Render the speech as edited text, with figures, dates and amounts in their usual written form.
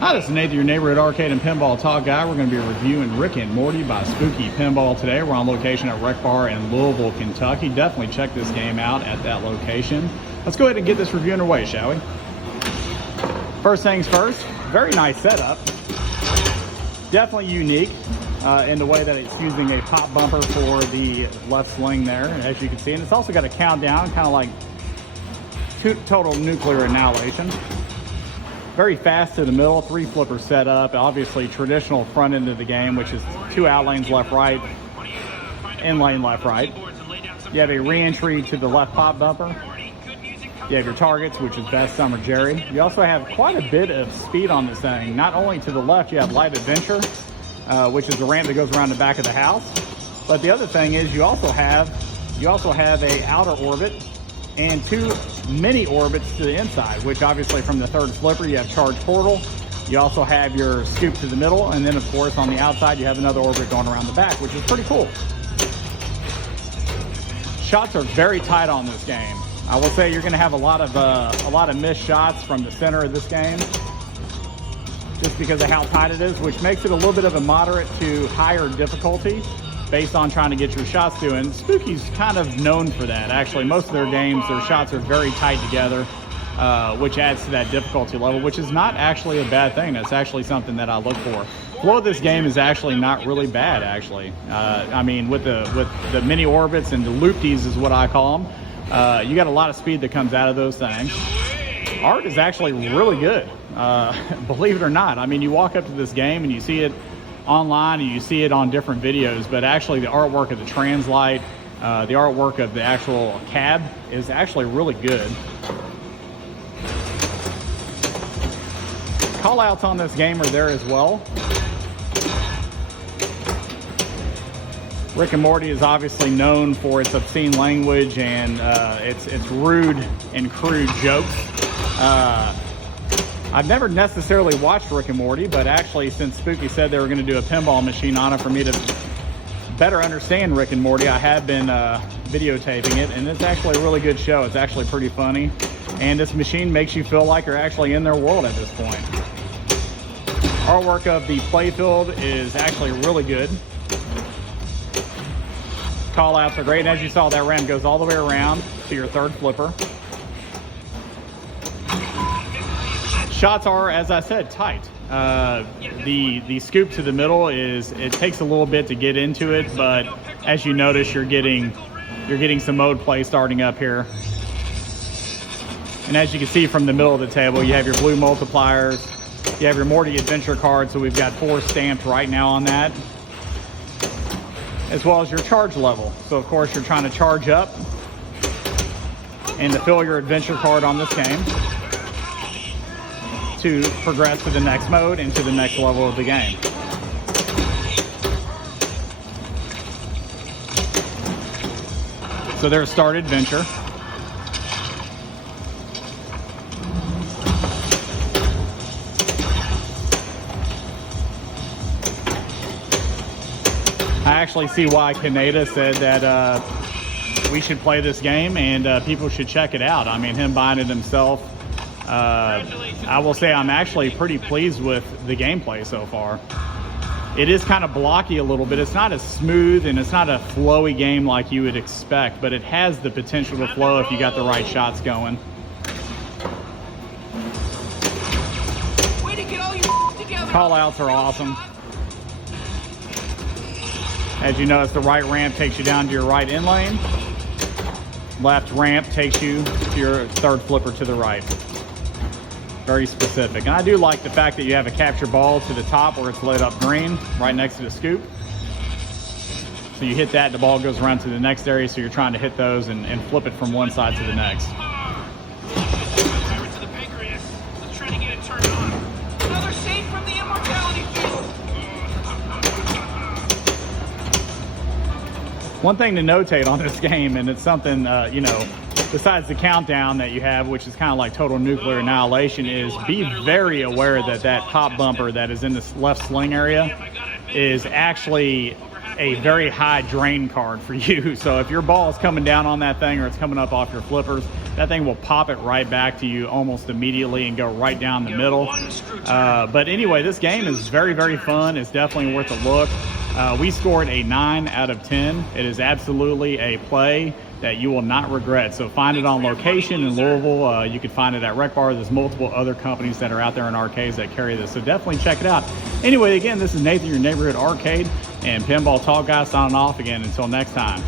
Hi, this is Nathan, your neighborhood arcade and pinball talk guy. We're going to be reviewing Rick and Morty by Spooky Pinball today. We're on location at Rec Bar in Louisville, Kentucky. Definitely check this game out at that location. Let's go ahead and get this review underway, shall we? First things first, very nice setup. Definitely unique in the way that it's using a pop bumper for the left sling there, as you can see. And it's also got a countdown, kind of like total nuclear annihilation. Very fast to the middle, 3 flippers set up. Obviously traditional front end of the game, which is 2 out lanes left, right, in lane left, right. You have a re-entry to the left pop bumper. You have your targets, which is Best Summer Jerry. You also have quite a bit of speed on this thing. Not only to the left, you have Light Adventure, which is the ramp that goes around the back of the house. But the other thing is you also have a outer orbit and 2 mini orbits to the inside, which obviously from the third flipper you have Charge Portal. You also have your scoop to the middle, and then of course on the outside you have another orbit going around the back, which is pretty cool. Shots are very tight on this game. I will say you're going to have a lot of missed shots from the center of this game, just because of how tight it is, which makes it a little bit of a moderate to higher difficulty based on trying to get your shots to. And Spooky's kind of known for that. Actually, most of their games, their shots are very tight together, which adds to that difficulty level, which is not actually a bad thing. That's actually something that I look for. Flow of this game is actually not really bad, actually. I mean, with the mini orbits and the loopties is what I call them, you got a lot of speed that comes out of those things. Art is actually really good, believe it or not. I mean, you walk up to this game and you see it online and you see it on different videos, but actually the artwork of the translite, the artwork of the actual cab is actually really good. Call outs on this game are there as well. Rick and Morty is obviously known for its obscene language and its rude and crude jokes. I've never necessarily watched Rick and Morty, but actually since Spooky said they were going to do a pinball machine on it for me to better understand Rick and Morty, I have been videotaping it, and it's actually a really good show. It's actually pretty funny, and this machine makes you feel like you're actually in their world at this point. Artwork of the playfield is actually really good. Call outs are great, and as you saw, that ramp goes all the way around to your third flipper. Shots are, as I said, tight. The scoop to the middle it takes a little bit to get into it, but as you notice, you're getting some mode play starting up here. And as you can see from the middle of the table, you have your blue multipliers, you have your Morty Adventure card, so we've got 4 stamped right now on that, as well as your charge level. So of course you're trying to charge up and to fill your adventure card on this game to progress to the next mode and to the next level of the game. So there's Start Adventure. I actually see why Kaneda said that we should play this game and people should check it out. I mean, him buying it himself. I will say I'm actually pretty pleased with the gameplay so far. It is kind of blocky a little bit. It's not as smooth and it's not a flowy game like you would expect, but it has the potential to flow if you got the right shots going. Call outs are awesome. As you notice, the right ramp takes you down to your right in lane. Left ramp takes you to your third flipper to the right. Very specific. And I do like the fact that you have a capture ball to the top where it's lit up green, right next to the scoop. So you hit that, the ball goes around to the next area, so you're trying to hit those and flip it from one side to the next. One thing to notate on this game, and it's something, you know, besides the countdown that you have, which is kind of like total nuclear annihilation, is be very aware that that pop bumper that is in this left sling area is actually a very high drain card for you. So if your ball is coming down on that thing or it's coming up off your flippers, that thing will pop it right back to you almost immediately and go right down the middle. But anyway, this game is very, very fun. It's definitely worth a look. We scored a 9 out of 10. It is absolutely a play that you will not regret. So find it on location in Louisville. You can find it at Rec Bar. There's multiple other companies that are out there in arcades that carry this. So definitely check it out. Anyway, again, this is Nathan, your neighborhood arcade and pinball talk guy, signing off again. Until next time.